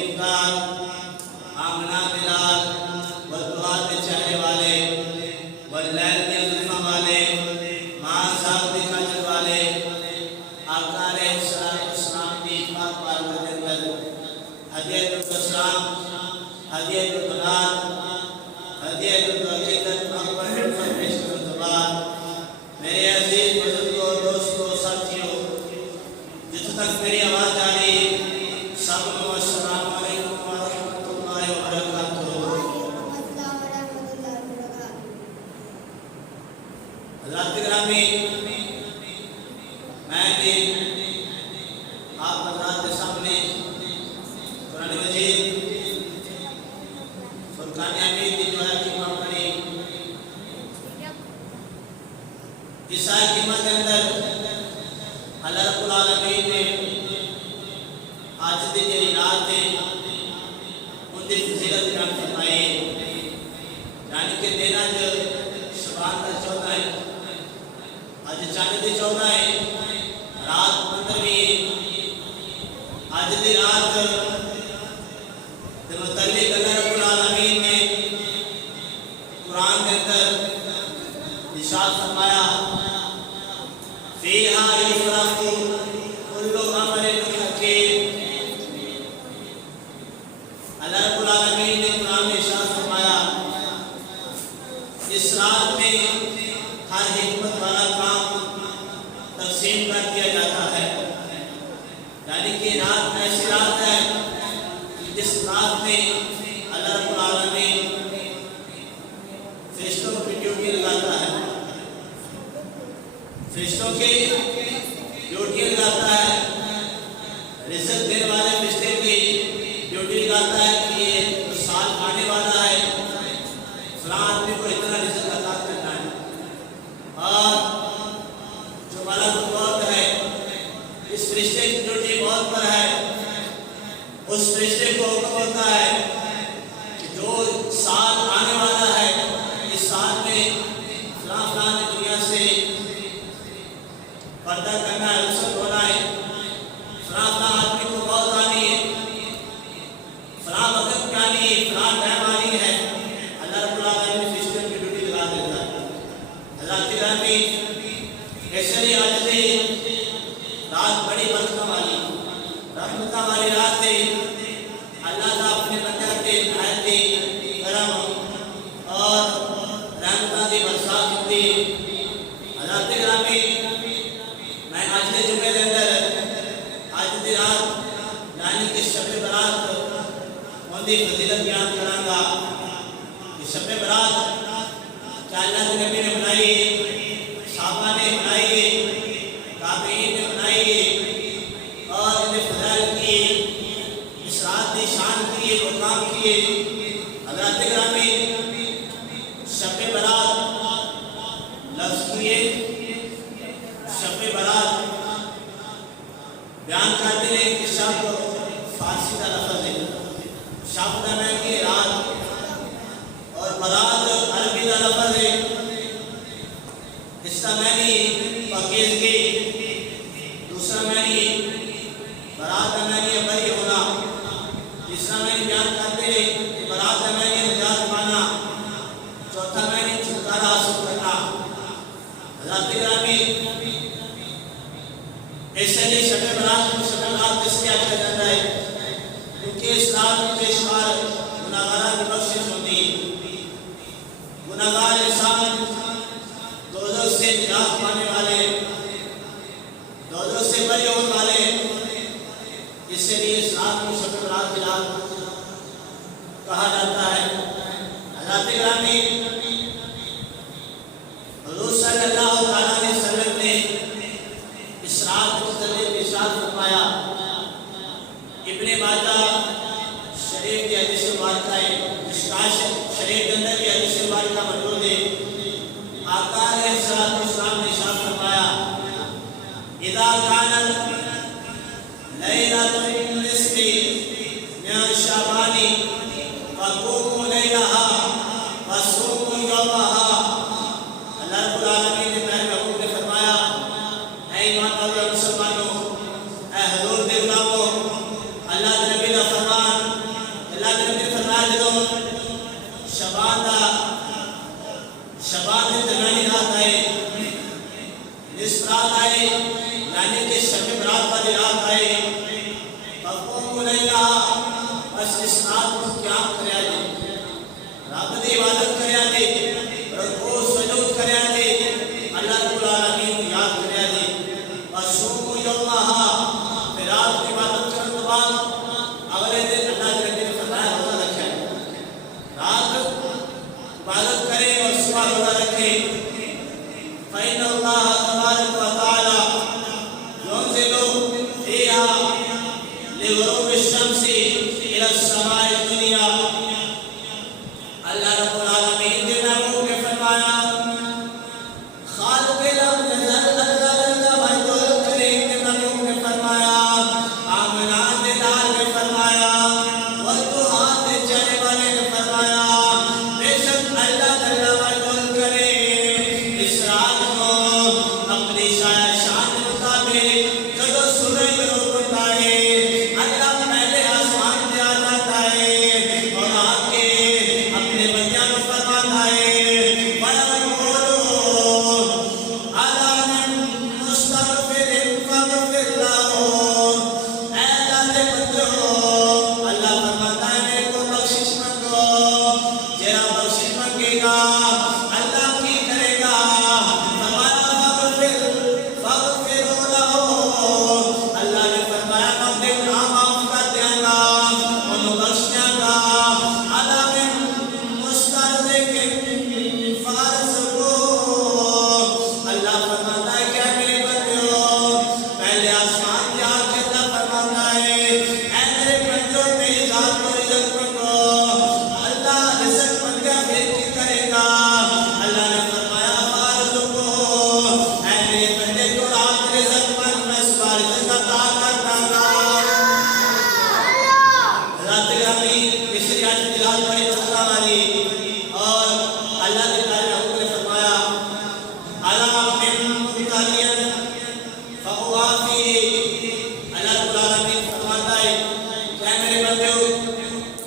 मुख्तार, आमना बिलाल, वद्दुआ के चाहने वाले, वल्लैल के जुल्फा वाले, माँ साहब के काजल वाले, आका अलैहिस्सलाम की पाक बारगाह के अंदर हदियतुल इस्लाम, हदियतुल बलाद, हदियतुल अकीदत अकबर मेरे अजीज बुजुर्गों, दोस्तों, साथियों, जितने तक मेरी आवाज़ आ रही सबको अस्सलामु अलैकुम व रहमतुल्लाहि व बरकातुहू। हज़रात गिरामी, मैं भी आप हज़रात के सामने कुरान मजीद फुरकान हमीद की जो है कि पढ़ी, इस आयत के अंदर अल्लाह रब्बुल आलमीन ने आज दी जेरी रात है उनकी फजीलत बयान फरमाई, यानी कि दिन अज शबान का 14 है, अज चंद की 14 है, रात 15वीं, अज की रात मुतल्लिक अल्लाह रब्बुल आलमीन ने कुरान के अंदर इरशाद फरमाया फीहा युफ़रक़ु कुल्लु अमरिन हकीम। अल्लाह रब्बुल आलमीन ने कुरान में इरशाद फरमाया इस रात में हर हिकमत वाला काम तक़सीम कर दिया जाता है, यानी कि रात ऐसी रात है जिस रात में अल्लाह रब्बुल आलमीन फरिश्तों की ड्यूटी लगाता है, फरिश्तों की ड्यूटी लगाता है, रिज़्क़ देने वाले फरिश्ते की ड्यूटी लगाता है कि ये साल आने वाला है, फलां आदमी को इतना रिज़्क़ अता करना है, और जो मलकुल मौत है इस फरिश्ते की ड्यूटी मौत पर है, उस फरिश्ते को हुक्म होता है कि जो साल आने वाला है इस साल में फलां फलां ने दुनिया से पर्दा करना है, रुखसत होना है, फलां फलां आदमी को मौत आनी है, फलां वक्त में आनी है, फलां टाइम आनी है, अल्लाह रब्बुल आलमीन फरिश्तों की ड्यूटी लगा देता है। हज़रात गिरामी, इसलिए आज की रात बड़ी बरकत वाली, रहमत वाली रात है। अल्लाह ताला अपने बंदे के निहायत करम और रहमत की बरसात होती। हज़रात गिरामी, मैं आज के जुमे के अंदर आज की रात यानी कि शब बरात उनकी फजीलत बयान करांगा कि शब बरात क्या अल्लाह के नबी ने बनाई, सहाबा ने बनाई, ताबईन ने बनाई और इन्हें फजाइल किए, इस रात की शान किए, मुकाम किए। हज़रात गिरामी, शब बरात लफ्ज़ किए, शब बरात बयान करते हैं कि शब फारसी का लफ्ज़ है, शब का मैं कि रात, और बरात अरबी का लफ्ज़ है, इसका मैनी पाकीज़गी, दूसरा मैनी बरात का मैनी बरी होना, तीसरा मैनी बयान करते हैं कि बरात का मैनी निजात पाना, चौथा मैनी छुटकारा हासिल करना। हज़रात गिरामी, इसलिए शब बरात को शब बरात इसलिए आखा जाता है क्योंकि इस रात में बेशुमार गुनाहगारों की बख्शिश होती है। गुनाहगार इंसान दोज़ख से निजात पाने वाले, दोज़ख से बरी होने वाले, इसलिए इस रात को शब बरात की रात कहा जाता है। हज़रात गिरामी, हुज़ूर सल्लल्लाहु अलैहि वसल्लम ने इस रात को इरशाद फरमाया। इब्ने माजा शरीफ की हदीस मुबारक है, मिशकात शरीफ के अंदर की हदीस मुबारक मौजूद है। आका अलैहिस्सलाम ने इरशाद फरमाया इज़ा कानत लैलतुन निस्फी मिन शाबानी फक़ूमू लैलहा वसूमू यौमहा। अल्लाह रब्बुल आलमीन ने प्यारे महबूब ने फरमाया, ऐ ईमान वालों मुसलमानों, ऐ हुज़ूर के गुलामों, अल्लाह के नबी का फरमान शबान दरमियानी रात आए, निस्फ रात आए, यानी कि शब बरात वाली रात आए, फ़क़ूमू लैला, बस इस रात को क़याम करया जे, रब दी इबादत करया जे, रुकू सुजूद करया जे, अल्लाह रब्बुल आलमीन को याद करया जे, वसूमू यौमहा, फिर रात की इबादत करने के बाद अगले दिन अल्लाह के नबी ने फरमाया रोज़ा रखे, रात इबादत करे और सुबह रोज़ा रखे। फ़इन्नल्लाह तबारक व तआला युनज़िलु फ़ीहा लिग़ुरूबि शम्सी इला समाई दुनिया। अल्लाह रब्बुल आलमीन ने नबी को फरमाया, खालिक़ लम यज़ल अल्लाह वजुल करीम ने नबी को फरमाया, आमना ने दार ने फरमाया, वद्दुहा ने चले वाले ने फरमाया, बेशक अल्लाह तआला वजुल करीम इस रात को अपनी शान के मुताबिक जब सूरज उगता है, अल्लाह पहले आसमान में आ जाता है और आके अपने बंदियों को फरमाता है, वयक़ूलु अला मन मुस्तग़फ़िरिन फ़ग़फ़िर लहू। ऐ अल्लाह के बंदो, अल्लाह फरमाता है मेरे को बख्शिश मांगो, जरा बख्शिश मांगेगा अल्लाह की करेगा, फरमाया फ़ग़फ़िर लहू, अल्लाह ने फरमाया मैं अपने गुनाह माफ कर देगा, उन्हें बख्श देगा। अला मिन मुस्तग़फ़िरिन फ़अरज़क़ू, अल्लाह फरमाता है क्या मेरे बंदो, पहले आसमान से आके अल्लाह फरमाता है ऐ मेरे बंदो मेरी जात को रिज़्क़ मांगो, अल्लाह रिज़्क़ मांगा फिर क्या करेगा, अल्लाह ने फरमाया फ़अरज़क़ू, ऐ मेरे बंदे को रात रिज़्क़ मांग मैं सुबह रिज़्क़ अता कर दूंगा। रात ग्रामी मिस्री आज दिलाल बड़ी मसला वाली और अल्लाह ने ताला ने फरमाया अला मिन मुतालियन फ़हुआफी, अल्लाह रब्बुल आलमीन फरमाता है क्या मेरे बंदो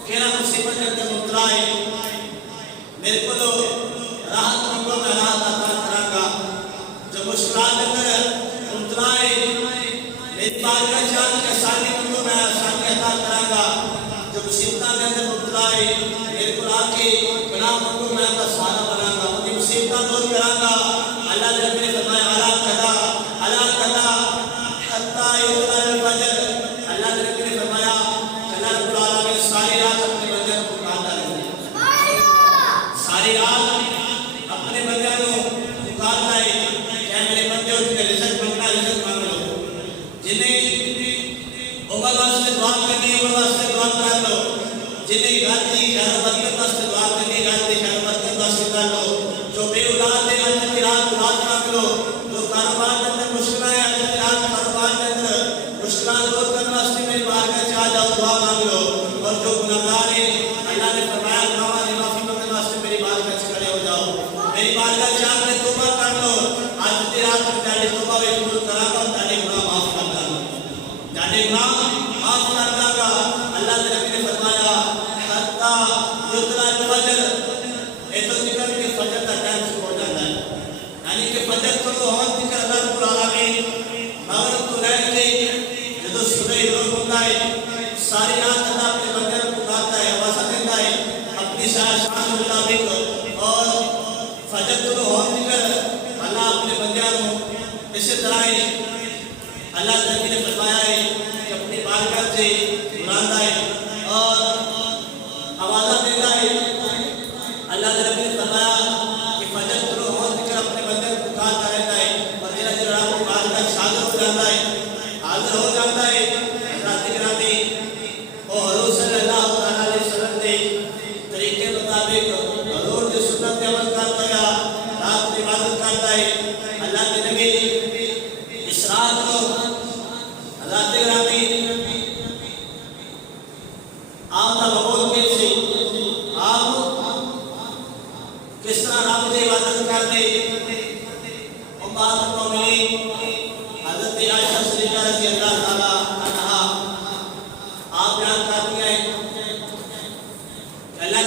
केना मुसीबत के अंदर मुबतला है, मेरे को तो राहत मांगो मैं राहत अता करांगा, जो मुश्किलात के अंदर मुबतला है मेरी बारगाह जान के आसानी मांगो मैं आसानी अता करांगा, जो मुसीबत के अंदर मुबतला है मेरे को आके गुनाह मांगो मैं उसका सहारा बनाऊंगा, उनकी मुसीबत दूर करांगा। अल्लाह ने अपने फरमाया अला कदा हत्ता युतल फजर, अल्लाह ने अपने फरमाया अल्लाह रब्बुल आलमीन सारी रात अपने बंदे को पुकारता रहेगा, सारी रात अपने बंदे को पुकारता है क्या मेरे बंदे जिन्हें रिज़्क़ मांगना रिज़्क़ मांग लो, जिन्हें उम्र वास्ते दुआ करनी उम्र वास्ते दुआ कर लो, जिन्हें घर की खैर बरकत वास्ते दुआ करनी घर की खैर बरकत वास्ते कर लो, जो बेऔलाद है आज की रात औलाद मांग लो, जो कारोबार के अंदर मुश्किल है आज की रात कारोबार के अंदर मुश्किल दूर करने वास्ते मेरी बारगाह में आ जाओ दुआ मांग लो, और जो गुनाहगार है अल्लाह ने फरमाया गुनाहों की माफी मांगने वास्ते मेरी बारगाह में खड़े हो जाओ, मेरी बारगाह में आकर तौबा कर लो, आज की रात में तेरी तौबा वे कबूल करांगा और तेरे गुनाह माफ कर दूंगा, तेरे गुनाह माफ कर दूंगा। अल्लाह के नबी ने फरमाया हत्ता युतल फजर, ये तो निकल के फजर का टाइम शुरू हो जाता है, यानी कि फजर को तो और दिक्कत अल्लाह रब्बुल आलमीन मगरिब को रह के जब सूरज रोज होता है सारी रात अल्लाह अपने बंदे को पुकारता है आवाज़ देता है अपनी शान के मुताबिक, और फजर को तो और दिक्कत अल्लाह अपने बंदे को इसी तरह ही अल्लाह के नबी ने फरमाया है कि अपनी बारगाह से बुलाता है और आवाज़ देता है। अल्लाह के नबी ने फरमाया कि फजर को और दिक्कत अपने बंदे को पुकारता रहता है और जरा जरा आपकी बारगाह हाजिर हो जाता है, हाजिर हो जाता है। रात ग्रामी और हुजूर सल्लल्लाहु अलैहि वसल्लम के तरीके मुताबिक हुजूर की सुन्नत पे अमल करता है, रात की इबादत करता है। अल्लाह के नबी इस रात को रात ग्रामी आप बोल के से आप किस तरह रब की इबादत करते उम्मत मोमिनीन हज़रत आयशा सिद्दीक़ा रज़ी अल्लाह ताला अन्हा आप बयान करती हैं कि अल्लाह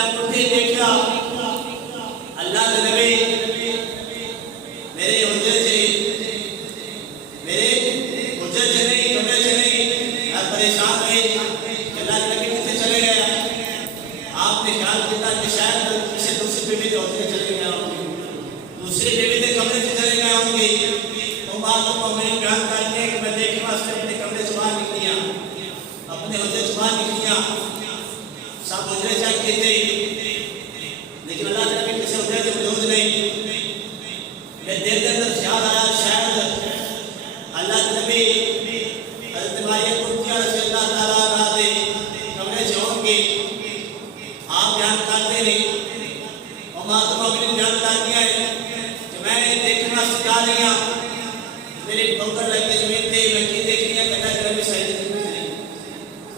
मैं उठे देखा अल्लाह के नबी मेरे हुजरे से नहीं कमरे से नहीं, मैं परेशान हुई कि अल्लाह के नबी कितने चले गए। आपने ख्याल किया कि शायद किसी दूसरी बीवी के होते चले गए होंगे, दूसरी बीवी के कमरे से चले गए होंगे। तो बातों को मैंने बयान करने कि मैं देखे वास्ते अपने कमरे से बाहर निकलिया, अपने हुजरे से बाहर निकलिया, सब हुजरे चाहिए थे, लेकिन अल्लाह के नबी किसी हुजरे से मौजूद नहीं। मेरे दिल के अंदर ख्याल आया शायद अल्लाह के नबी हज़रत मारिया कुर्तिया रज़ियल्लाहु ताला अन्हा के कमरे से होंगे। आप बयान करते नहीं और मातमा ने बयान कर दिया है कि मैं देखना सिखा लिया, मेरी ठोकर लगी जमीन थी, मैं की देख लिया बेटा के नबी सही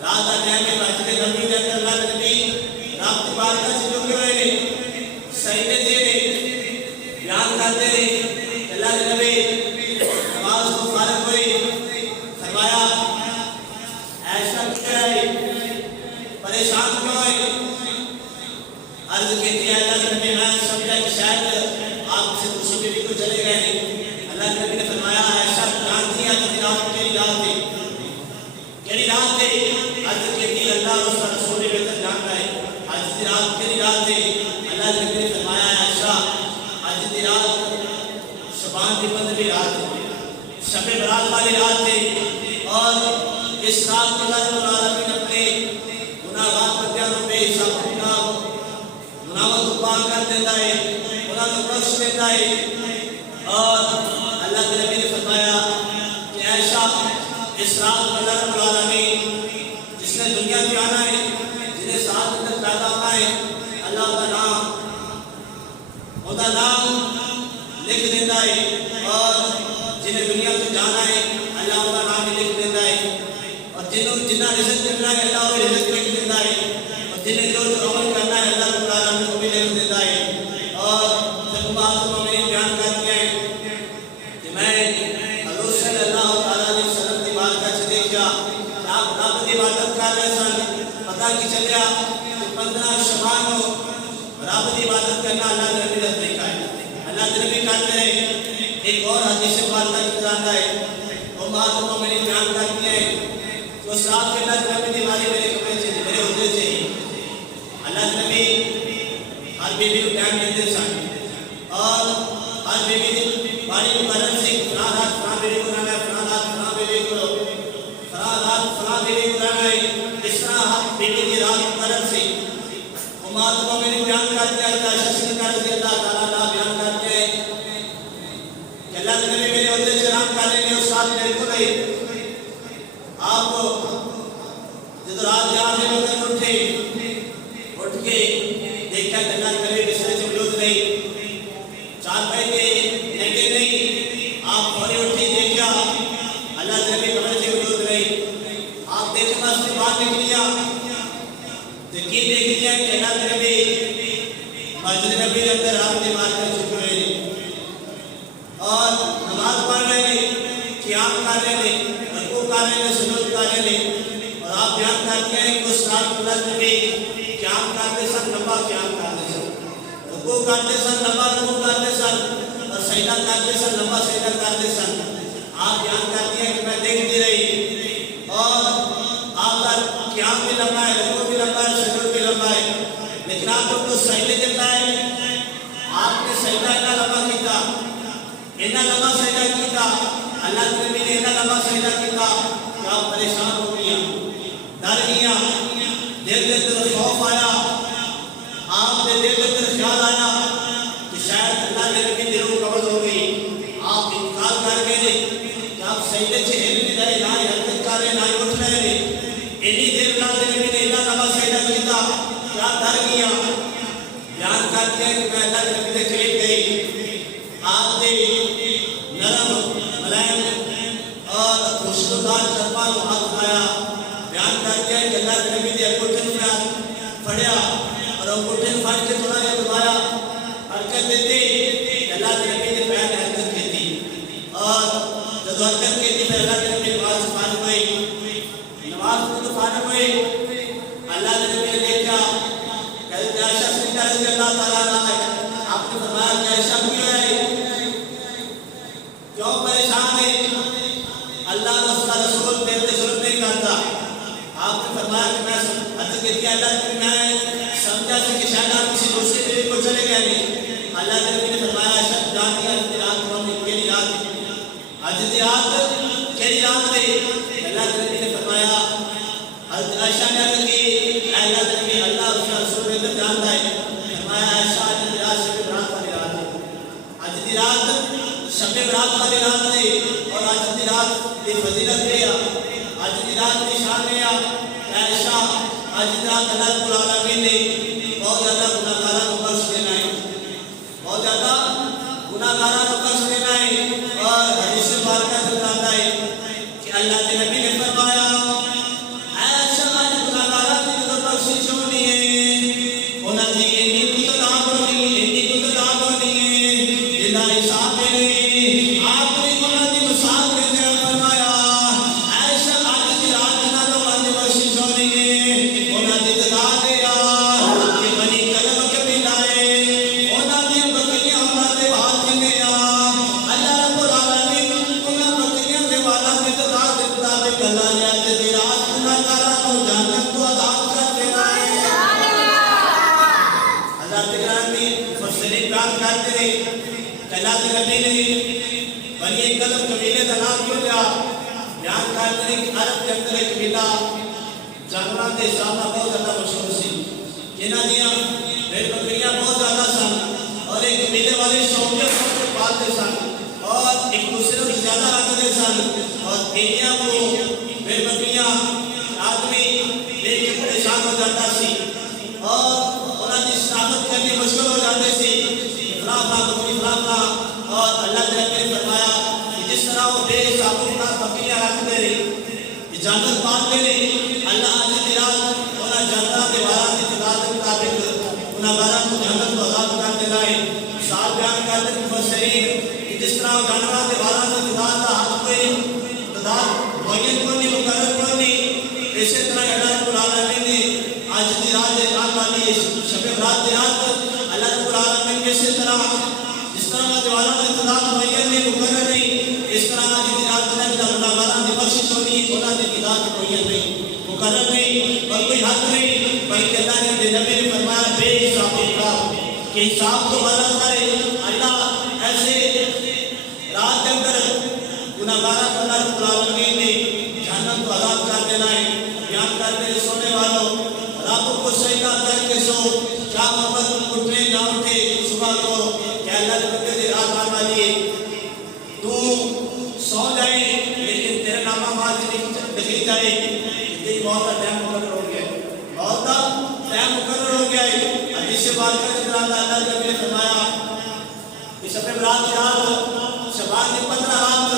रात आ टाइम में मस्जिद नबी के अंदर अल्लाह के नबी रात की बात का से जो रहे सही ने बयान करते रहे। अल्लाह के नबी नमाज को फारग हुई, फरमाया ऐसा क्या है, परेशान क्यों है। अर्ज की थी अल्लाह के नबी मैं समझा कि शायद आप से दूसरी बीवी को चले गए। अल्लाह के नबी ने फरमाया ऐसा जान दिया तो रात केड़ी रात थी, केड़ी रात थी। अर्ज की थी अल्लाह उसका रसूल बेहतर जानता है आज की रात केड़ी रात थी। अल्लाह के नबी ने फरमाया ऐसा आज की रात शबान की 15वीं रात थी, शबे बरात वाली रात थी। और इस रात को अल्लाह रब्बुल आलमीन अपने गुनाहगार बंदों को बेहिसाब गुनाहों को पार कर देता है, गुनाह को बख्श देता है। और अल्लाह के नबी ने फरमाया कि ऐसा इस रात को अल्लाह रब्बुल आलमीन जिसने दुनिया में आना है, जिन्हें साथ अंदर पैदा होना है, अल्लाह का नाम लिख देता है। और जिन्हें दुनिया में जाना है अल्लाह का नाम लिख देता है। और जिन्हें रिज़्क़ मिलना है अल्लाह को रिज़्क़ लिख देता है। और जिन्हें जो अमल करना है अल्लाह रब्बुल आलमीन को भी लिख देता है। और जब बात को मैंने बयान कर दिया है कि मैं हज़रत सल्लल्लाहु अलैहि वसल्लम की बारगाह से देखा आप रब की इबादत कर रहे सन, पता की चलिया कि 15 शबान को रब की इबादत करना अल्लाह के नबी का तरीका है। अल्लाह के नबी कहते हैं एक और हदीस पाक का आता है और बात को मैंने बयान कर दिया है तो साथ के अल्लाह के नबी की वाली मेरे कमरे से मेरे हुजरे से अल्लाह के नबी हर बीवी को टाइम देते सन। और हर बीवी की वाली मुकर्रर से फलां बीवी को रहना है, फलां बीवी को फलां बीवी को रहना है, इस तरह हर बीवी की रात मुकर्रर से बात को मैंने बयान कर दिया। अल्लाह ताला बयान करते हैं कि अल्लाह के नबी मेरे हुजरे से रात कर रहे हैं और साथ मेरे को नहीं। आप जब रात याद है उठ के देखा कि अल्लाह के नबी बिस्तर से मौजूद नहीं, चारपाई पे लेटे नहीं। आप फौरी उठी देखा अल्लाह के नबी कमरे से मौजूद नहीं। आप देखे वास्ते बाहर निकलिया देख लिया कि अल्लाह के नबी मस्जिद नबी के अंदर रात की बात कर चुके हैं और नमाज पढ़ रहे हैं, क़याम कर रहे हैं, रुकू कर रहे हैं, सुजूद कर रहे हैं। और आप बयान करते हैं कि उस रात अल्लाह के नबी क़याम करते सन लंबा क़याम करते सन, रुकू करते सन लंबा रुकू करते सन, और सजदा करते सन लंबा सजदा करते सन। आप बयान करते हैं कि मैं देखती रही और आपका क़याम भी लंबा है, रुकू भी लंबा है, सुजूद भी लंबा है, लेकिन आप तो सजदे करता है। आपने सजदा इतना लंबा किया, इतना लंबा सजदा किया, अल्लाह के नबी ने इतना लंबा सजदा किया कि आप परेशान हो गया, डर गया, दिल के अंदर खौफ आया, आपके दिल के अंदर ख्याल आया कि शायद अल्लाह के नबी की रूह कब्ज़ हो गई। आप इनकार कर गए कि आप सजदे से हिल नहीं रहे, ना हरकत कर रहे, ना उठ रहे। इतनी देर अल्लाह के नबी ने इतना लंबा सजदा किया कि आप डर गया। बयान करते हैं कि मैं अल्लाह के नबी के करीब गई, आपने नरम मुलायम और खुशबूदार चप्पल को हाथ लगाया। बयान करते हैं कि अल्लाह के नबी ने अंगूठे में फड़िया और अंगूठे में फड़ के थोड़ा सा दबाया, हरकत देते अल्लाह के नबी ने पैर हरकत की थी। और जब हरकत की थी अल्लाह के नबी नमाज फारग हुई, नमाज को फारग हुई। अल्लाह के नबी ने देखा अल्लाह ताला ने आपने फरमाया कि ऐसा क्यों है, क्यों परेशान है? अल्लाह और उसका रसूल मेरे पे जुल्म नहीं करता। आपने फरमाया कि मैं अर्ज़ की थी अल्लाह कि मैं समझा था कि शायद आप किसी दूसरे जगह को चले गए नहीं। अल्लाह के नबी ने फरमाया ऐसा जान दिया रात मेरी रात आज की रात केरी रात है। अल्लाह के नबी ने फरमाया आयशा ने अर्ज़ की अल्लाह के नबी अल्लाह उसका रसूल मेरे पे जानता है। फरमाया आयशा आज की रात शब बरात वाली रात है, आज की रात शब बरात वाली रात है और आज की रात की फजीलत है, आज की रात की शान है। आयशा आज की रात अल्लाह रब्बुल आलमीन ने बहुत ज़्यादा गुनाहगारों को बख्श देना है, बहुत ज़्यादा गुनाहगारों को बख्श देना है। और हदीस मुबारक में आता है कि अल्लाह के नबी ने फरमाया आयशा आज गुनाहगारों की जो बख्शिश होनी है उन्हें इन्हीं को तो दान होनी है, इन्हीं को तो दान होनी है जिन्ना हिसाब नहीं। आपने उन्हें की मिसाल देते हुए फरमाया आयशा आज की रात ना तो आज बख्शिश होनी है उन्हें की दान दे कि बनी कलम के मिलाए उन्हें की बकरियां उन्हें हाथ में अल्लाह रब्बुल आलमीन उन्हें बकरियां के वाला के दान देता है। अल्लाह ने आज की रात गुनाहगारों को जन्नत को आज़ाद कर देना है। अल्लाह के नबी मुफस्सिरीन बयान करते हैं कि अल्लाह के नबी ने बनी कलम कबीले का नाम क्यों लिया? बयान करते हैं कि अरब के अंदर एक कबीला जानवरों के सामने बहुत ज़्यादा मशहूर सी, जिन्हां दियां भेड़ बकरियां बहुत ज़्यादा सन और एक कबीले वाले शौकिया सबको पालते सन और एक दूसरे को ज़्यादा रखते सन और इंडिया को भेड़ बकरियां आदमी लेके परेशान हो जाता सी और उन्हें शनाख्त करनी मुश्किल हो जाती सी फलाफा और अल्लाह ने फरमाया कि जिस तरह वो बेसाबुत बकरियां रखते रहे इजाजत पाते रहे अल्लाह आज की रात उन्हें जानवर के वाला की तादाद के मुताबिक उन्हें वाला को जन्नत को आज़ाद कर देना है। साथ बयान करते हैं मुफस्सिरीन कि जिस तरह जानवर के वाला की तादाद का हाथ कोई तादाद मुअय्यन को नहीं मुकर्रर को नहीं, इसी तरह अल्लाह रब्बुल आलमीन ने आज की रात रात वाली शब बरात की रात अल्लाह रब्बुल आलमीन के इसी तरह जिस तरह वाला की तादाद मुअय्यन नहीं मुकर्रर नहीं, इस तरह आज की रात में गुनाहगारों की बख्शिश होनी है उन्हें की तादाद मुअय्यन नहीं मुकर्रर नहीं और कोई हद नहीं, बल्कि अल्लाह ने नबी ने फरमाया बेहिसाब के हिसाब तो वाला करे। अल्लाह ऐसे रात के अंदर गुनाहगारों को अल्लाह रब्बुल आलमीन ने जहन्नम को आज़ाद कर देना है। बयान करते हैं सोने वालों रब को सजदा करके सो, क्या मोहब्बत उठे ना उठे सुबह को क्या अल्लाह के बंदे की रात आने वाली है, तू सो जाए लेकिन तेरा नामा माज लिखी जाए कि बहुत का टाइम मुकर्रर हो गया, बहुत का टाइम मुकर्रर हो गया है। हदीस बात का जिक्र आता है अल्लाह ने फरमाया कि शब बरात की रात शबान की 15 रात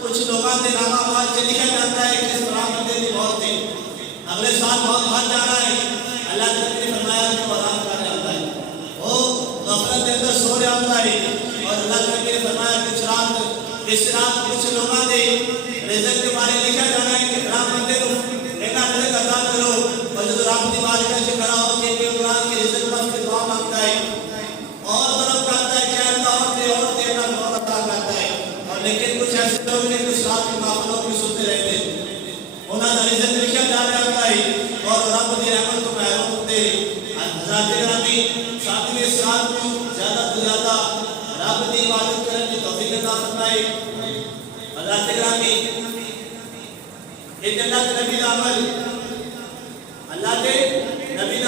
कुछ लोगों के नामा माज से लिखा जाता है कि इस तरह बंदे की मौत है, अगले साल बहुत मर जाना है। अल्लाह ने फरमाया कि आराम कर जाता है, वो गफलत के अंदर सो रहा होता है और अल्लाह ने फरमाया कि इस रात कुछ लोगों के रिज़्क़ के बारे लिखा जाना है कि फलां बंदे को इतना रिज़्क़ अता करो और जो रब की बारगाह से खड़ा होकर के कुरान के रिज़्क़ वास्ते दुआ मांगता है और तलब करता है कि अल्लाह और तेरा दुआ अता करता है। और लेकिन कुछ ऐसे लोग हैं कुछ रात के मामलों में सुनते रहते हैं, उन्हें रिज़्क़ लिखा जा रहा है और रब की रहमत को महरूम होते हैं। हज़रत गिरामी साथ में इस रात को ज़्यादा से ज़्यादा रब की इबादत करने की तौफीक अता फरमाए। हज़रत गिरामी एक अल्लाह के नबी का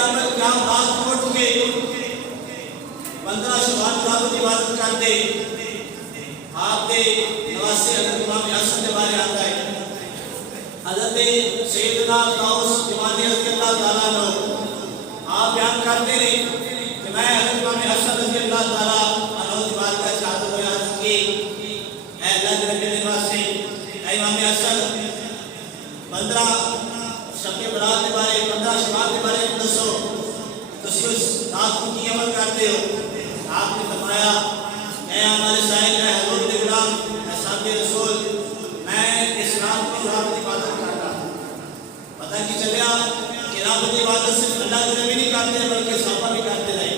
अमल क्या बात उठ के 15 शवाल रब की इबादत करते आपके नवासे हज़रत इमाम हसन के बारे आता है। हज़रत सैयदना ताऊस जवानी रज़ियल्लाहु ताला अन्हु आप बयान करते हैं कि मैं हज़रत इमाम हसन रज़ियल्लाहु ताला अन्हु की बात का शहादत बयान की है। अल्लाह के नबी ने वास्ते इमाम हसन 15 शब बरात के बारे 15 शवाल के बारे में दसो तो उस रात को की अमल करते हो। आपने फरमाया ऐ हमारे साहिब है हजूर के गुलाम साहब रसूल मैं इस रात को रब की इबादत करता हूं। पता की चलिया कि रब की इबादत सिर्फ अल्लाह के नबी नहीं करते बल्कि सहाबा भी करते रहे।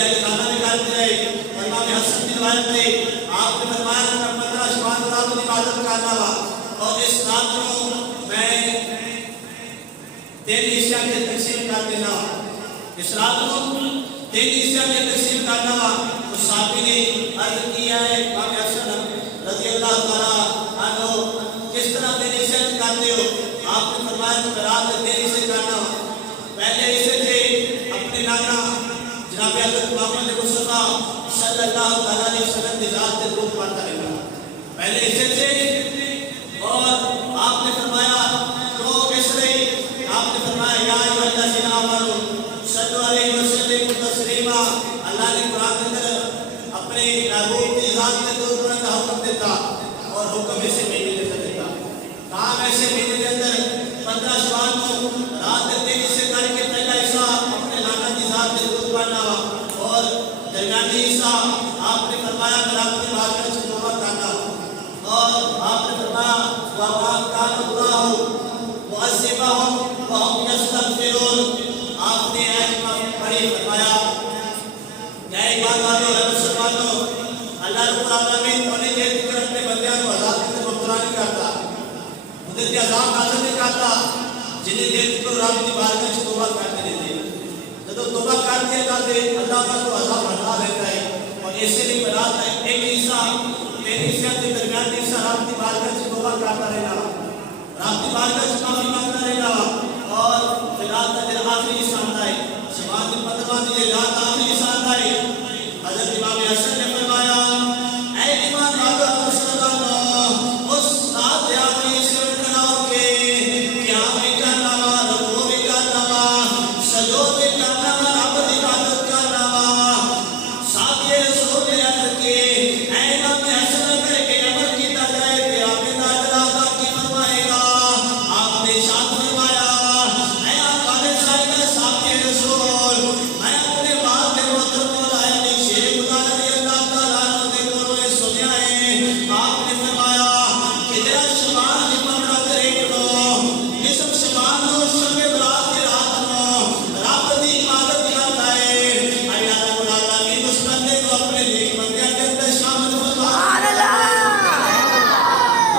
अहले खाना में करते रहे। और इमाम हसन की रिवायत में आपने फरमाया कि मैं 15 शबान रात की इबादत करना वा और इस रात को मैं 3 हिस्सों में तकसीम कर देना। इस रात को 3 हिस्सों में तकसीम करना वा। उस साहबी ने अर्ज किया है इमाम हसन रज़ी अल्लाह तआला अन्हु किस तरह 3 हिस्से करते हो? आपने फरमाया कि रात में 3 हिस्से करना वा। पहले हिस्से थे अपने नाना जनाब हज़रत मोहम्मद मुस्तफा सल्लल्लाहु अलैहि वसल्लम की ज़ात से दूर पड़ता रहना। पहले हिस्से थे और आपने फरमाया तो इसलिए आपने फरमाया या अय्युहल्लज़ीना आमनू सल्लु अलैहि वसल्लिमू तस्लीमा। अल्लाह ने कुरान के अंदर अपने महबूब की ज़ात से दूर करने का हुक्म देता और हुक्म ऐसे महीने के अंदर देता। काम ऐसे महीने के अंदर 15 शवाल को रात के 3 हिस्से करके पहला हिस्सा अपने नाना की ज़ात से दूर करना और दरमियानी हिस्सा आपने फरमाया मेरा अपनी बात में तौबा करना। और आपने फरमाया वमा कान अल्लाहु मुअज़्ज़िबहुम व हुम यस्तग़फिरून। आपने आयत में पढ़ी फरमाया क्या ईमान वालों और मुसलमानों अल्लाह रब्बुल आलमीन उन्हें ये जिक्र अपने बंदों को अज़ाब में मुब्तला नहीं करता, उन्हें अज़ाब नाज़िल नहीं करता जिन्हें देर को रब की बारगाह में तौबा करते रहते हैं। जब तौबा करते हैं अल्लाह का तो अज़ाब हटा देता है। और ऐसे नहीं बनाता है एक हिस्सा एक हिस्से के दरमियान हिस्सा रब की बारगाह में तौबा करता रहना, रब की बारगाह में माफी मांगता रहना। और फिर रात का जो आखिरी हिस्सा आता है शबान के 15वां दिन रात आखिरी हिस्सा आता है। हज़रत इमाम हसन ने फरमाया ऐ ईमान वालों मुसलमानों उस रात के आखिरी हिस्से में खड़ा होके क़याम भी करना वा, रुकू भी करना वा, सजूद भी करना वा, रब की इबादत करना वा। साथ ये रसूल ने अर्ज़ की ऐ इमाम हसन करके अमल किया जाए फिर आपने नाज़िला अदा की फरमाएगा। आपने शान फरमाया ऐ आकाले साहिब साहब के रसूल मैं अपने बाल के मोहतरम मौलाए ने शेर खुदा रज़ी अल्लाह तआला अन्हु के कोलों सुनया है। आपने फरमाया कि जरा शबान की 15 तारीख को निसफ शबान को शब बरात की रात को रब की इबादत करता है। अल्लाह रब्बुल आलमीन उस बंदे को अपने नेक बंदे के अंदर शामिल फरमा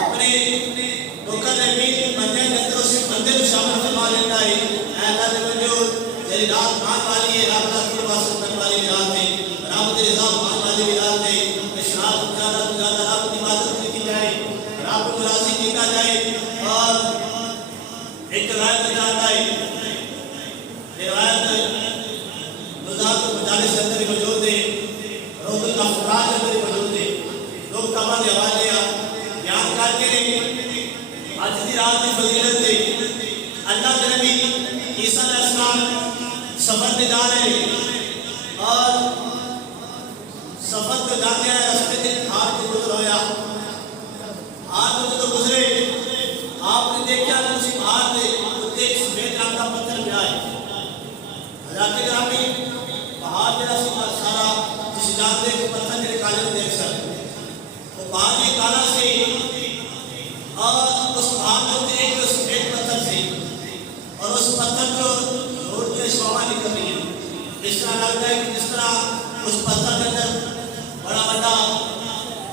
अपने मुकर्रबीन बंदे के अंदर उस बंदे को शामिल फरमा लेता है। अल्लाह ने बंदो तेरी रात मान वाली है, रब का कुर्बा करने वाली रात है, रब की रज़ा मान वाली रात है। इस रात को ज़्यादा से ज़्यादा रब की इबादत की जाए, रब को राज़ी किया जाए। और एक रिवायत में आता है रिवायत गुज़ार को मजालिस के अंदर मौजूद है, रोज़ुल अफ़राज के अंदर मौजूद है। लोग तमाम हवाले बयान करते हैं आज की रात की फजीलत है। अल्लाह के नबी ईसा अलैहिस्सलाम सफर पे जा रहे हैं और सफर पे जाते हैं रास्ते में हाथ से गुजर होया। हाथ में तो गुजरे आपने देखा कि उसी पहाड़ पे एक सफेद रंग का पत्थर मिला है। हज़रत ग्रामी पहाड़ जरा सारा जिस जानते हैं पत्थर के काले में देख सकते वो पहाड़ में काला से और उस पहाड़ में एक सफेद पत्थर से और उस पत्थर को रोड में शोभा निकल रही है। इस तरह लगता है कि जिस तरह उस पत्थर के अंदर बड़ा बड़ा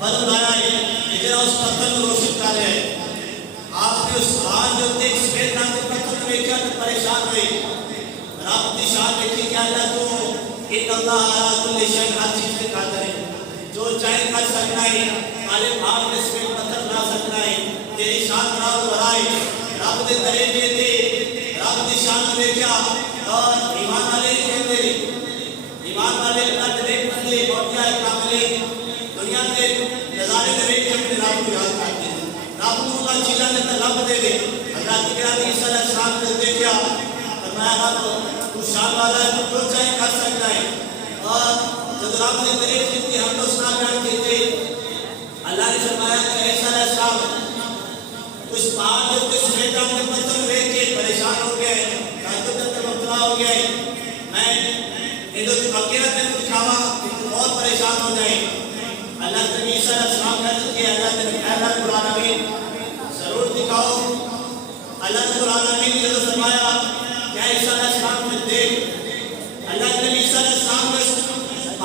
बल्ब आया है कि जरा उस पत्थर को रोशन कर रहे हैं। आपने उस पहाड़ जो एक सफेद रंग के पत्थर को देखा तो परेशान हुए। रब की शान देखी क्या अल्लाह तो इन अल्लाह अला कुल्ली शैइन हर चीज़ पे कादिर है, जो चाहे कर सकता है। काले पहाड़ में सफेद पत्थर बना सकता है। तेरी शान बड़ा तो बढ़ाए रब के तरे दिए थे, रब की शान में क्या। और ईमान वाले कहते ईमान वाले अल्लाह के नेक बंदे और क्या है कामिल दुनिया के नज़ारे में देख के अपने रब को याद करते हैं। रब को उनका चीज़ा ने रब दे दे। हज़रत गिरामी ईसा अलैहिस्सलाम ने देखा फरमाया रब तू शान वाला है, तू जो चाहे कर सकता है। और जब रब ने तरीक़ की हम तो सुना बयान कीते अल्लाह ने फरमाया कि ईसा अलैहिस्सलाम उस पहाड़ के ऊपर सफेद रंग के पत्थर देख के परेशान हो गए, रातों के अंदर मुब्तला हो गए। मैं इधर अकेला दिन दिखावा बहुत परेशान हो जाए। अल्लाह के नबी ईसा अलैहिस्सलाम ने अर्ज़ किया अल्लाह रब्बुल आलमीन ज़रूर दिखाओ। अल्लाह रब्बुल आलमीन ने जो फरमाया क्या ईसा अलैहिस्सलाम ने देख। अल्लाह के नबी ईसा अलैहिस्सलाम ने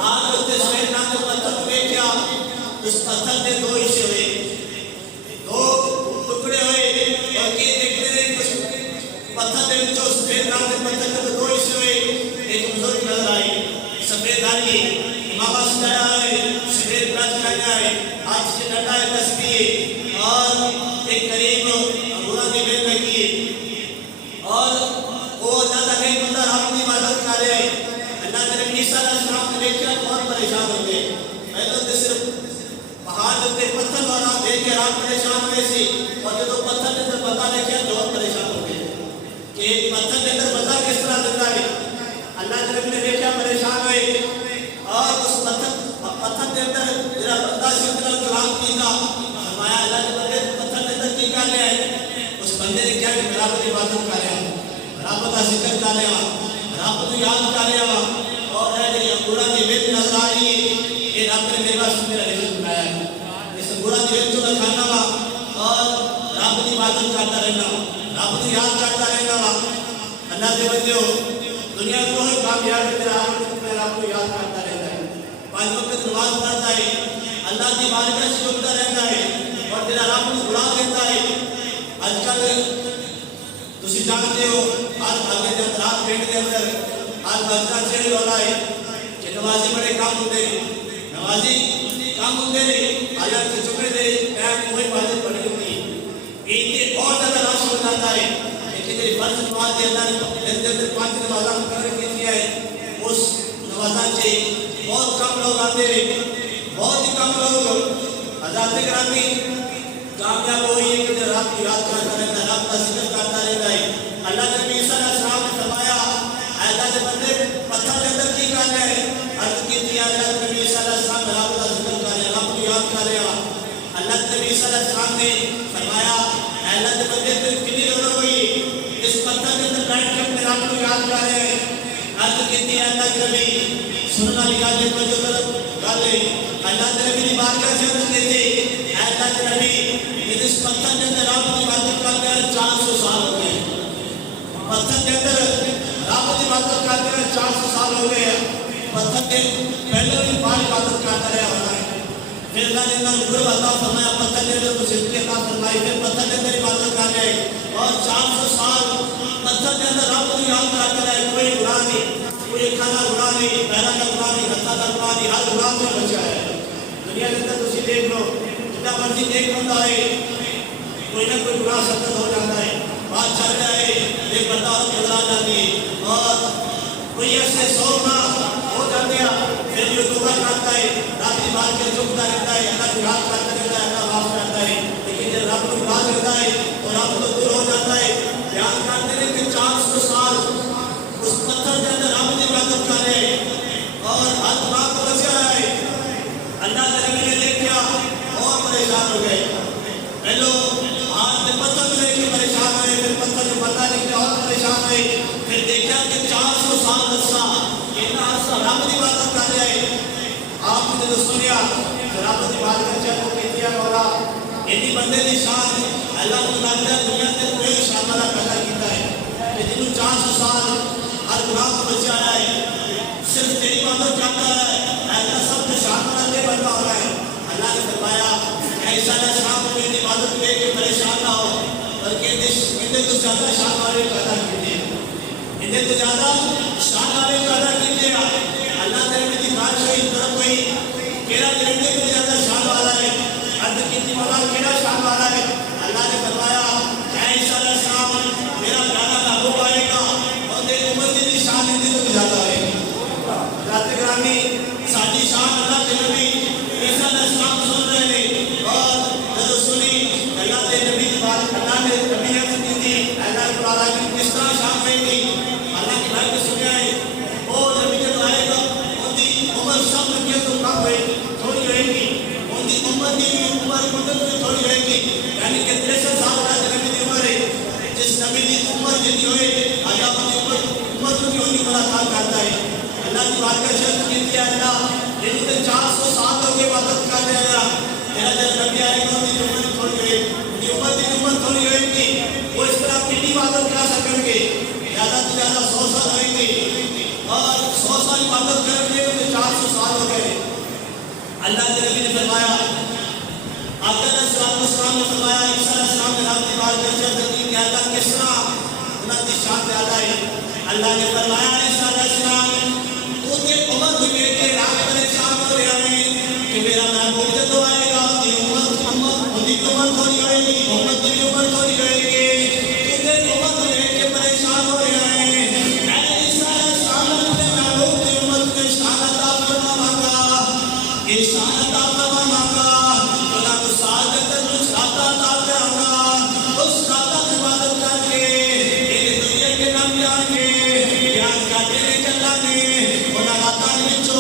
आज उसने सफेद नाम के पत्थर को देखा, उस पत्थर के दो हिस्से हुए, दो टुकड़े हुए, और ये देखते रहे कुछ पत्थर के जो सफेद नाम के पत्थर के दो हिस्से हुए। एक बुजुर्ग नजर आई, सफेद दाढ़ी, इमामा सजाया है, सफेद ब्रश लगाया है, हाथ से डंडा है तस्बीह, और एक करीब अंगूरों की बेल लगी है, और वो अल्लाह का एक बंदा रात की इबादत कर रहे हैं। अल्लाह के नबी ईसा अलैहिस्सलाम ने देखा, बहुत परेशान हो गए। पहले तो सिर्फ पहाड़ के पत्थर वाला देख के रात परेशान हुए सी, और जो पत्थर के अंदर बंदा देखा तो और परेशान हो गए कि एक पत्थर के अंदर बंदा किस तरह जिंदा है। अल्लाह के नबी ने देखा, परेशान हुए, और उस पत्थर के अंदर जरा बंदा से अंदर कलाम कीता, फरमाया अल्लाह के बंदे पत्थर के अंदर की कर रहे हैं। उस बंदे ने क्या कि बराबर इबादत कर रहे हैं, रब का जिक्र कर रहे हैं, रब को याद कर रहे हैं, और है जो अंगूरा की बेल नजर आ रही है, ये रब ने मेरे वास्ते मेरा रिज़्क बनाया है। इस अंगूरा की बेल को खाना वा और रब की इबादत करता रहना, रब को याद करता रहना। अल्लाह के बंदे हो, दुनिया को कोई कामयाब तेरा रब को याद करता रहता है, 5 वक्त नमाज पढ़ता है, अल्लाह की बारगाह से जुड़ता रहता है, और तेरा रब को बुला देता है। आजकल तुसी जानते हो, हर भागे के अंदर, हर पेट के अंदर, हर बच्चा चेड़ हो रहा है कि नमाजी बड़े काम होते हैं, नमाजी काम होते हैं, आजाद से चुके थे टाइम कोई बात पड़ी होती है, इनके बहुत ज़्यादा रश हो जाता है। लेकिन ये फर्ज नमाज के अंदर 5 नमाज़ा मुकर्रर की है, उस नमाज़ा से बहुत कम लोग आते हैं, बहुत ही कम लोग। हज़रात गिरामी कामयाब हुई है कि रात की याद करता रहता है, रात का जिक्र करता रहता है। अल्लाह के नबी ईसा अलैहिस्सलाम ने फरमाया, अल्लाह के बंदे पत्थर के अंदर की कर रहे हैं। अर्ज़ की थी अल्लाह के नबी ईसा अलैहिस्सलाम रब का जिक्र कर रहे हैं, रब को याद कर रहे हैं। अल्लाह के नबी ईसा अलैहिस्सलाम ने फरमाया, अल्लाह के बंदे फिर कितनी जरूरत हुई इस पत्थर के अंदर बैठ के अपने रब को याद कर रहे हैं। अर्ज़ की थी अल्लाह के नबी सुनने वाली गाली को जो गाले अल्लाह के नबी की बारगाह से अर्ज़ की थी, अल्लाह के नबी इस पत्थर के अंदर रब की इबादत करते हैं 400 साल हो गए। पत्थर के अंदर रब की इबादत करते हैं 400 साल हो गए। पत्थर के पहले भी बार इबादत करता रहा होता है, फिर अल्लाह ने इन्हें ऊपर अता फरमाया, पत्थर के अंदर ज़िंदगी अता फरमाई, फिर पत्थर के अंदर इबादत कर रहे, और 400 साल पत्थर के अंदर रब को याद करता रहे। कोई गुनाह नहीं, कोई खाना गुनाह नहीं, पैरा का गुनाह नहीं, हत्था का गुनाह नहीं, हर गुनाह से बचा है। दुनिया के अंदर तुम देख लो, जितना मर्जी देख बंदा है, कोई ना कोई गुनाह सख्त हो जाता है, बात चलता है, एक बंदा और बदला जाती है, और कोई ऐसे 100 गुनाह हो जाते हैं, फिर भी तौबा करता है, रात की बात के झुकता रहता है, अल्लाह को याद करता रहता है, अल्लाह माफ करता है। लेकिन जब रब को याद करता है और रब को दूर हो जाता है, ध्यान करते हैं कि 400 साल उस पत्थर के अंदर रब की इबादत कर रहे हैं, और हर गुनाह को बचा है। अल्लाह के नबी ने देखा और परेशान हो गए। पहले हाथ में पत्थर को लेके परेशान हुए, फिर पत्थर को बता लेके और परेशान हुए, फिर देखा कि 400 साल अरसा, इतना अरसा रब की इबादत कर रहे हैं। आपने जो सुनिया रब की इबादत जब किया मौला इन्हीं बंदे की शान अल्लाह को जानता, दुनिया के कोई शान वाला पैदा किया है कि जिन्होंने 400 साल हर गुनाह को बचाया है, सिर्फ तेरी इबादत करता है, ऐसा सब शान वाला नहीं बनता हो रहा है। अल्लाह ने फरमाया, ऐसा ना शाम में इबादत लेके परेशान ना हो, बल्कि इन्हें तो ज़्यादा शान वाले पैदा कीजिए, इन्हें तो ज़्यादा शान वाले पैदा कीजिए। अल्लाह ने मेरी बात सही तरफ गई, केरा गिरने को ज़्यादा शान वाला है, अर्ध की वाला केरा शान वाला है। अल्लाह ने फरमाया, ऐसा ना शाम मेरा प्यारा महबूब आएगा, और तेरी उम्मत की शान इन्हें तो ज़्यादा है। रात ग्रामी साड़ी शान अल्लाह के नबी ऐसा ना शाम सुन रहे हैं, और जब सुनी अल्लाह के नबी की बात, अल्लाह ने नबी ने की थी, अल्लाह को आला की किस तरह शाम रहेगी। अल्लाह के भाई को सुना है, वो नबी जब आएगा उनकी उम्र सब नबियों तो कम होगी, थोड़ी रहेगी, उनकी उम्र की उम्र मदद में थोड़ी रहेगी, यानी कि 63 साल का नबी की उम्र है। जिस नबी की उम्र जितनी हुई अल्लाह की उम्र तो क्यों मुलाकात करता है। अल्लाह की बात का शर्त की थी, अल्लाह इनके 400 साल की इबादत कर देगा, मेरा जब नबी आएगा उनकी उम्र थोड़ी होगी, उनकी उम्र थोड़ी होगी, वो इस तरह कितनी इबादत कर सकेंगे, ज़्यादा से ज़्यादा 100 साल होंगे, और 100 साल इबादत करेंगे तो 400 साल हो गए। अल्लाह के नबी ने फरमाया, आका अलैहिस्सलाम ने फरमाया, ईसा अलैहिस्सलाम ने रात की बात करते कि अल्लाह किस तरह उनकी शान ज्यादा है। अल्लाह ने फरमाया, ईसा अलैहिस्सलाम उनके उम्र को लेके रात परेशान हो रहे हैं कि मेरा महबूब जब आएगा उनकी उम्र थोड़ी होगी, उम्मत की उम्र थोड़ी होगी, उनके उम्र को लेके परेशान हो रहे हैं। मैंने ईसा अलैहिस्सलाम अपने महबूब की उम्मत में शान अता फरमाऊंगा, ये शान अता फरमाऊंगा, खुदा को सादत कुछ अता करूंगा, उस रात की इबादत करके एक दुनिया के नाम जाके याद करते हैं कि अल्लाह ने उन रातों में जो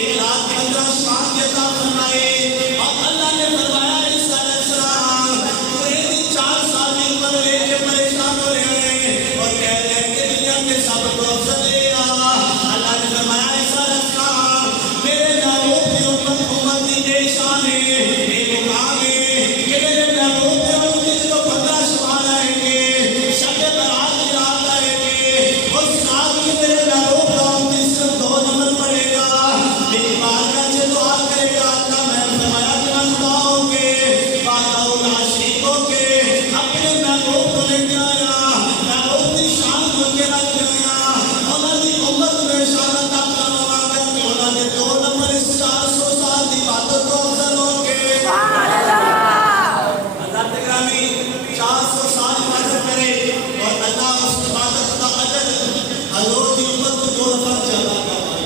1,15,000 शान अता फरमाए। और अल्लाह ने फरमाया, ईसा अलैहिस्सलाम पूरे 4 साल की उम्र लेके परेशान हो रहे हैं और कह रहे हैं कि दुनिया के सब को अफसर देगा। अल्लाह ने फरमाया, ईसा अलैहिस्सलाम मेरे महबूब की उम्मत की एक शान है, एक मुकाम है कि मेरे महबूब के उम्मत को 15 सवाल आएंगे, शब बरात की रात आएगी, उस रात में मेरे महबूब का उम्मत सिर्फ 2 नंबर पड़ेगा, मेरी बारगाह से दुआ करेगा, अल्लाह मैं फरमाया कि मैं खुदा होंगे बादशाह आशिक होंगे अपने महबूब को लेके आया, महबूब की शान को के रख आया, उन्होंने उम्मत में शान अता फरमाया कि उन्होंने 2 नंबर 400 साल की इबादत को अफजल होंगे। अल्लाह तआला 400 साल इबादत करे और अल्लाह उस इबादत का अजर हजूर की उम्मत को 2 दफा ज्यादा करवाए।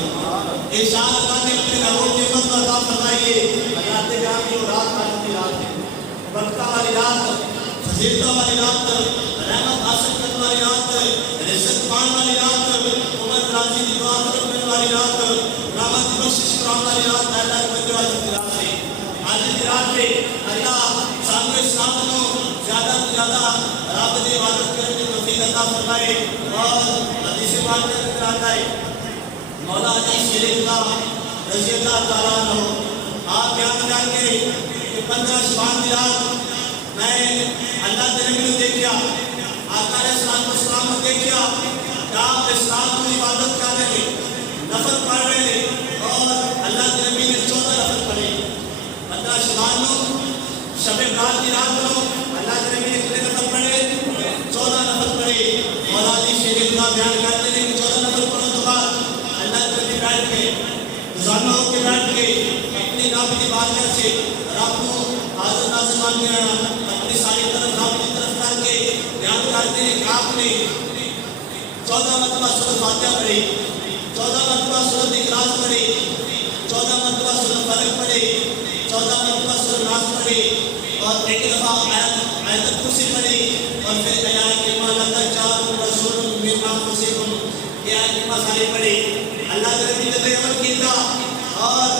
इरशाद अल्लाह ने अपने महबूब की उम्मत को अता फरमाइए। अल्लाह तआला की रात आज की रात है, बरकत वाली रात, फजीलत वाली रात, रहमत हासिल करने वाली रात, रिज़्क़ पाने वाली रात, उम्र दराज़ी की दुआ करने वाली रात, रहमत की बख्शिश कराने वाली रात, अल्लाह के बंदे वाली की रात है। आज की रात में अल्लाह सामने इस्लाम को ज्यादा से ज्यादा रब की इबादत करने की तौफीक अता फरमाए। और हदीस पाक के अंदर आता है, मौला अली शेर खुदा रज़ी अल्लाह तआला अन्हु आप बयान करेंगे कि 15 शबान की रात मैं अल्लाह के नबी को देखा, आका अलैहिस्सलाम को देखा कि आप इस्लाम की इबादत कर रहे हैं, नफल पढ़ रहे हैं और अल्लाह के नबी ने 14 नफल पढ़े। 15 शबान शब बरात की रात को अल्लाह के नबी ने कितने नफल पढ़े? 14 नफल पढ़े। मौला अली शेर खुदा बयान करते हैं कि 14 नफल पढ़ने के बाद अल्लाह के नबी बैठ के रोजाना होकर बैठ के अपनी रब की बारगाह से रब को हाजिर नाज़िर मान के अपनी सारी तरफ रब की तरफ करके बयान करते हैं कि आपने 14 मरतबा सूरत फातिहा पढ़ी, 14 मरतबा सूरत इखलास पढ़ी, 14 मरतबा सूरत फलक पढ़ी, 14 मरतबा सूरत नास पढ़ी और एक दफा आयत कुर्सी पढ़ी और फिर आया कि माला जाकुम रसूलुम मिन अनफुसिकुम, ये आयत सारी पढ़ी। अल्लाह के नबी ने अमल किया और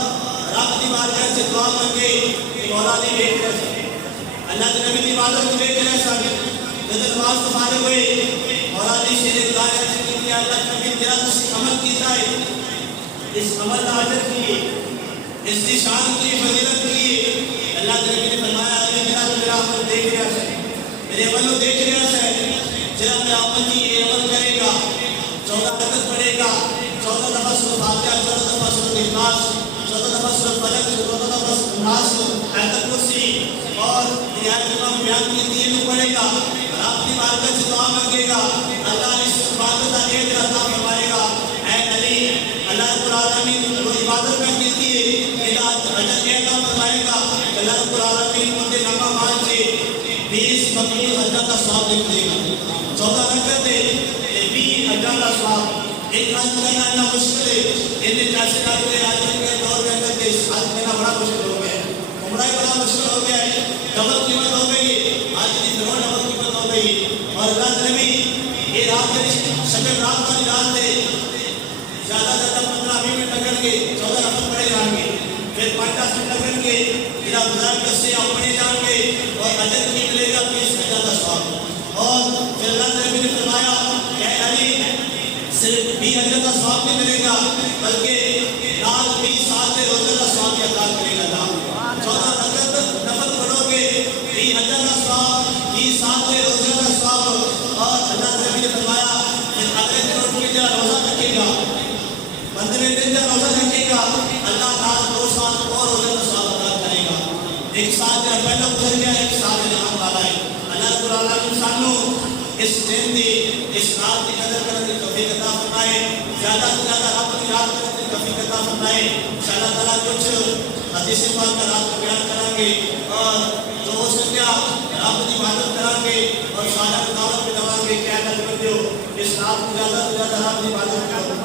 रब की बारगाह से दुआ मांगे कि मौला ने देख रहे अल्लाह के नबी की इबादत को देख रहे सब जब नमाज से फारिग हुए मौला ने शेर खुदा से कि अल्लाह के नबी तेरा अमल किया है, इस अमल का अजर किए, इसकी शान की फजीलत की। अल्लाह के नबी ने फरमाया मेरा अमल देख रहा है, मेरे अमल को देख रहा है, जब मेरा अमल की ये अमल करेगा 14 रकअत पढ़ेगा, 14 दफा सूरत फातिहा, 14 दफा सूरत इखलास, 14 दफा सूरत फलक, 14 दफा नास, आयत कुर्सी और ये आयत इमाम बयान की तीन पढ़ेगा, रब की बारगाह से दुआ मांगेगा, अल्लाह इस इबादत का अजर अता फरमाएगा। ऐ अली अल्लाह रब्बुल आलमीन वो इबादत में कीती है इला अजर अता फरमाएगा। अल्लाह रब्बुल आलमीन उनके नामा मान से 20 मकबूल हज का सवाब लिख देगा। 14 रकअत है 20,000 का सवाब। एक हज करना इतना मुश्किल है, इतने पैसे लगते हैं आज के दौर में करके हज करना बड़ा मुश्किल हो गया है, उम्रा ही बड़ा मुश्किल हो गया है, डबल कीमत हो गई है, आज की जरूर डबल कीमत हो गई। और अल्लाह के नबी ये रात के शब रात वाली रात है, ज़्यादा 15-20 मिनट लगेंगे, 14 नफल पढ़े जाएंगे, फिर 50 मिनट लगेंगे, फिर आप गुजार से आप पढ़े जाएंगे और अजर की मिलेगा 20,000 का सवाब। और फिर अल्लाह के नबी ने फरमाया कि अली सिर्फ 20,000 का सवाब नहीं मिलेगा बल्कि लाल 20 साल के रोजे का सवाब अता करेगा। 14 रकअत नफल पढ़ोगे 20,000 का सवाब, 20 साल के रोजे का सवाब। और अल्लाह के नबी ने फरमाया फिर अगले दिन रोजा रखेगा, 15 दिन का रोजा रखेगा देगा, अल्लाह ताला 2 साल और रोज़े का सवाब अदा करेगा। एक साल जो पहले गुजर गया, एक साल जो आने वाला है। अल्लाह ताला इंसानों इस दिन की, इस रात की कदर करने की तौफीक अता फरमाए, ज़्यादा से ज़्यादा रब को याद करने की तौफीक अता फरमाए। इंशाअल्लाह ताला कुछ हदीस पाक का रात को बयान करेंगे और जो हो सके रब की इबादत करेंगे और सारा दावत पे दवाएंगे। क्या कर सकते हो इस रात को ज़्यादा से ज़्यादा रब की इबादत करो।